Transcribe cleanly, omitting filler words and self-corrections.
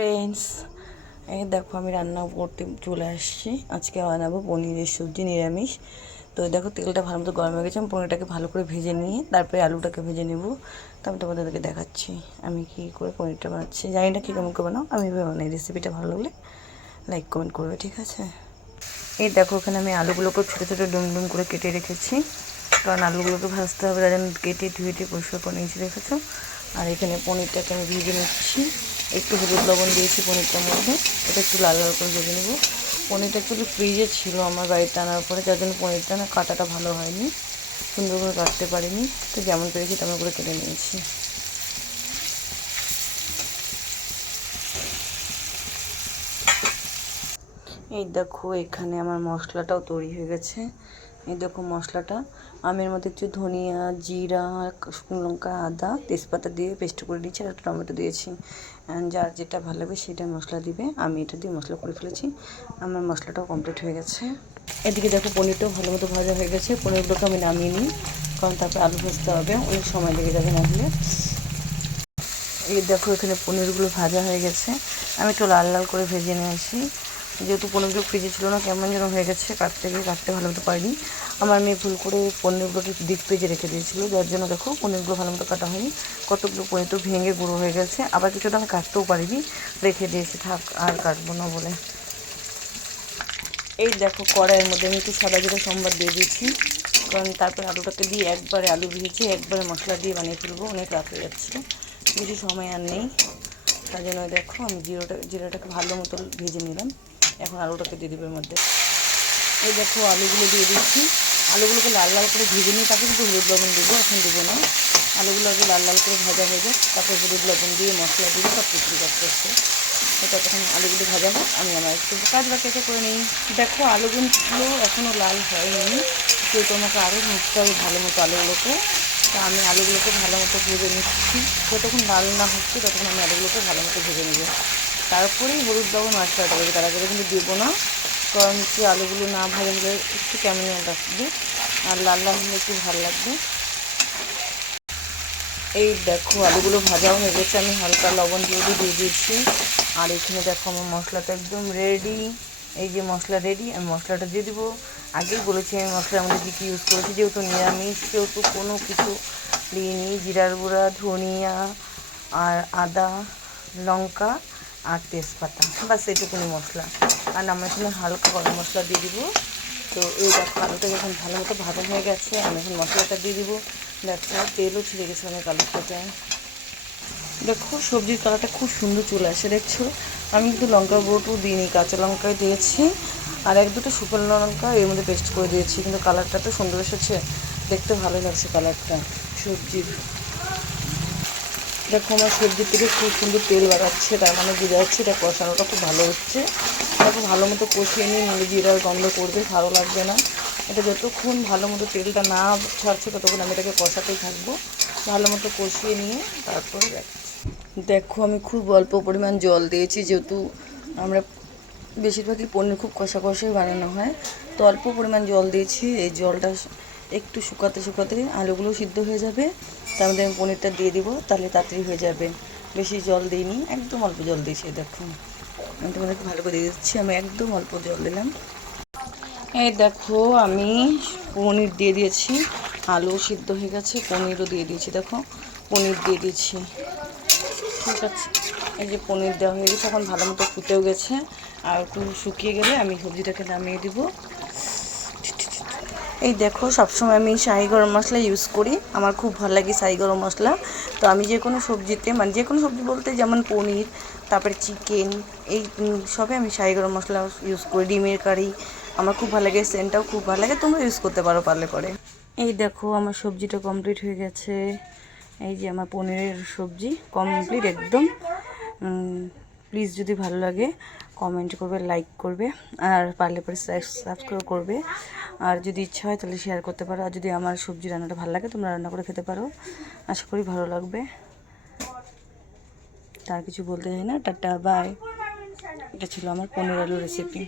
Friends, এই দেখো আমি রান্না করতে চলে আসছি। আজকে বানাবো পনিরের সবজি, নিরামিষ। তো দেখো তেলটা ভালো মতো গরম হয়ে গেছে। আমি পনিরটাকে ভালো করে ভেজে নিয়ে তারপরে আলুটাকে ভেজে নেব। তো আমি তোমাদেরকে দেখাচ্ছি আমি কী করে পনিরটা বানাচ্ছি। জানি না কী কেমন করে বানাও, আমি এভাবে বানাই। রেসিপিটা ভালো লাগলে লাইক কমেন্ট করবে, ঠিক আছে? এই দেখো এখানে আমি আলুগুলোকে ছোটো ছোটো ডুম ডুম করে কেটে রেখেছি, কারণ আলুগুলোকে ভাজতে হবে। তার জন্য কেটে ধুয়ে পরিষ্কার করে নিয়েছি, রেখেছো। আর এখানে পনিরটাকে আমি ভেজে নিচ্ছি। একটু হলুদ লবণ দিয়েছি পনিরটার মধ্যে। এটা একটু লাল লাল করে ভেজে নেবো। পনিরটা একটু ফ্রিজে ছিল আমার বাড়িতে আনার পরে, যার জন্য পনিরটা না কাটাটা ভালো হয়নি, সুন্দর করে কাটতে পারিনি। তো যেমন পেরেছি তেমন করে কেটে নিয়েছি। এই দেখো এখানে আমার মশলাটাও তৈরি হয়ে গেছে। এই দেখো মশলাটা আমি এর মধ্যে একটু ধনিয়া, জিরা, শুকনো লঙ্কা, আদা, তেজপাতা দিয়ে পেস্ট করে দিয়েছি। আর একটা টমেটো দিয়েছি। যার যেটা ভালো লাগবে সেটা মশলা দিবে। আমি এটা দিয়ে মশলা করে ফেলেছি। আমার মশলাটাও কমপ্লিট হয়ে গেছে। এদিকে দেখো পনিরটাও ভালো মতো ভাজা হয়ে গেছে। পনিরগুলোকে আমি নামিয়ে নিই, কারণ তারপরে আলু ভাজতে হবে, অনেক সময় লেগে যাবে না হলে। এই দেখো এখানে পনিরগুলো ভাজা হয়ে গেছে। আমি একটু লাল লাল করে ভেজে নিয়ে আসি। যেহেতু পনিরগুলো ফ্রিজে ছিল না, কেমন যেন হয়ে গেছে, কাটতে ভালো মতো পারিনি। আমার মেয়ে ভুল করে পনিরগুলোকে ডিপ ফ্রিজে রেখে দিয়েছিলো, যার জন্য দেখো পনিরগুলো ভালো মতো কাটা হয়নি। কতগুলো পনির তো ভেঙে গুঁড়ো হয়ে গেছে। আবার কিছুটা আমি কাটতেও পারিনি, রেখে দিয়েছি, থাক আর কাটবো না বলে। এই দেখো কড়াইয়ের মধ্যে আমি একটু সাদা জিরা সম্বার দিয়ে দিয়েছি, কারণ তারপরে আলুটাকে দিয়ে একবারে আলু ভেজে একবারে মশলা দিয়ে বানিয়ে ফেলবো। অনেক রাত হয়ে যাচ্ছে, বেশি সময় আর নেই। তার জন্য দেখো আমি জিরাটাকে ভালো মতো ভেজে নিলাম। এখন আলুটাকে দিয়ে দেবো এর মধ্যে। এই দেখো আলুগুলো দিয়ে দিচ্ছি। আলুগুলোকে লাল লাল করে ভেজে নিয়ে তারপরে কিন্তু হলুদ লবণ দেবো, এখন দেবো না। আলুগুলো আগে লাল লাল করে ভাজা হয়ে যায়, তারপরে হলুদ লবণ দিয়ে মশলা দিয়ে সব কিছু করতে হচ্ছে। এটা তখন আলুগুলো ভাজা হোক, আমি আমার একটু কাজ বাকি করে নিই। দেখো আলুগুলো এখনও লাল হয়নি, যেহেতু আমাকে আরও ভাজতে হবে ভালো মতো আলুগুলোকে। তা আমি আলুগুলোকে ভালো মতো ভেজে নিচ্ছি। যতক্ষণ লাল না হচ্ছে ততক্ষণ আমি আলুগুলোকে ভালো মতো ভেজে নেব। তারপরেই হলুদ লবণ মশলাটা দেবো, তার আগে কিন্তু দেবো না, কারণ হচ্ছে আলুগুলো না ভাজা হলে একটু কেমন লাগবে, আর লাল লাল হলে একটু ভালো লাগবে। এই দেখো আলুগুলো ভাজাও হয়ে গেছে, আমি হালকা লবণ দিয়ে দিয়েছি। আর এখানে দেখো আমার মশলাটা একদম রেডি। এই যে মশলা রেডি, আমি মশলাটা দিয়ে দেবো। আগেই বলেছি আমি মশলার মধ্যে কী কী ইউজ করেছি, যেহেতু নিরামিষ, সেহেতু কোনো কিছু দিইনি। জিরার গুঁড়া, ধনিয়া, আর আদা, লঙ্কা আর তেজপাতা, বাস এটুকুনি মশলা। আর আমার এখানে হালকা গরম মশলা দিয়ে দিব। তো এই দেখো আলুটা যখন ভালো মতো ভাজা হয়ে গেছে, আমি এখন মশলাটা দিয়ে দিব। দেখো তেলও ছিঁড়ে গেছে অনেক আলুটাতে। দেখো সবজির কালারটা খুব সুন্দর চলে আসে, দেখছো? আমি কিন্তু লঙ্কার গুঁড়োটাও দিইনি, কাঁচা লঙ্কায় দিয়েছি। আর এক দুটো শুকনো লঙ্কা এর মধ্যে পেস্ট করে দিয়েছি, কিন্তু কালারটা তো সুন্দর এসেছে, দেখতে ভালো লাগছে কালারটা সবজির। দেখো আমার সবজির থেকে খুব সুন্দর তেল বাড়াচ্ছে, তার মানে বোঝা যাচ্ছে এটা কষানোটা খুব ভালো হচ্ছে। দেখো ভালো মতো কষিয়ে নিয়ে নলে জিরার গন্ধ করবে, ভালো লাগবে না। এটা যতক্ষণ ভালো মতো তেলটা না ছাড়ছে ততক্ষণ আমি এটাকে কষাতেই থাকবো। ভালো মতো কষিয়ে নিয়ে তারপরে দেখো আমি খুব অল্প পরিমাণ জল দিয়েছি, যেহেতু আমরা বেশিরভাগই পনির খুব কষা কষাই বানানো হয়, তো অল্প পরিমাণ জল দিয়েছি। এই জলটা একটু শুকাতে শুকাতে আলুগুলো সিদ্ধ হয়ে যাবে, তার মধ্যে আমি পনিরটা দিয়ে দিব, তাহলে তাড়াতাড়ি হয়ে যাবে। বেশি জল দিইনি, একদম অল্প জল দিয়েছি। দেখো আমি তোমাদেরকে ভালো করে দিয়ে দিচ্ছি, আমি একদম অল্প জল দিলাম। এই দেখো আমি পনির দিয়ে দিয়েছি, আলু সিদ্ধ হয়ে গেছে, পনিরও দিয়ে দিয়েছি। দেখো পনির দিয়ে দিয়েছি, ঠিক আছে। এই যে পনির দেওয়া হয়ে গেছে, এখন ভালো মতো ফুটেও গেছে। আর একটু শুকিয়ে গেলে আমি সবজিটাকে নামিয়ে দিব। এই দেখো সবসময় আমি শাহি গরম মশলা ইউজ করি, আমার খুব ভালো লাগে শাহি গরম মশলা। তো আমি যে কোনো সবজিতে, মানে যে কোনো সবজি বলতে যেমন পনির, তারপরে চিকেন, এই সবে আমি শাহি গরম মশলা ইউজ করি। ডিমের কারি আমার খুব ভালো লাগে, সেন্টটাও খুব ভালো লাগে, তোমরা ইউজ করতে পারো পারলে করে। এই দেখো আমার সবজিটা কমপ্লিট হয়ে গেছে। এই যে আমার পনিরের সবজি কমপ্লিট একদম। প্লিজ যদি ভালো লাগে কমেন্ট করবে, লাইক করবে, আর পারলে পরে সাবস্ক্রাইব করবে। আর যদি ইচ্ছা হয় তাহলে শেয়ার করতে পারো। আর যদি আমার সবজি রান্নাটা ভালো লাগে তোমরা রান্না করে খেতে পারো, আশা করি ভালো লাগবে। তার কিছু বলতে চাই না, টাটা বাই। এটা ছিল আমার পনির আলু রেসিপি।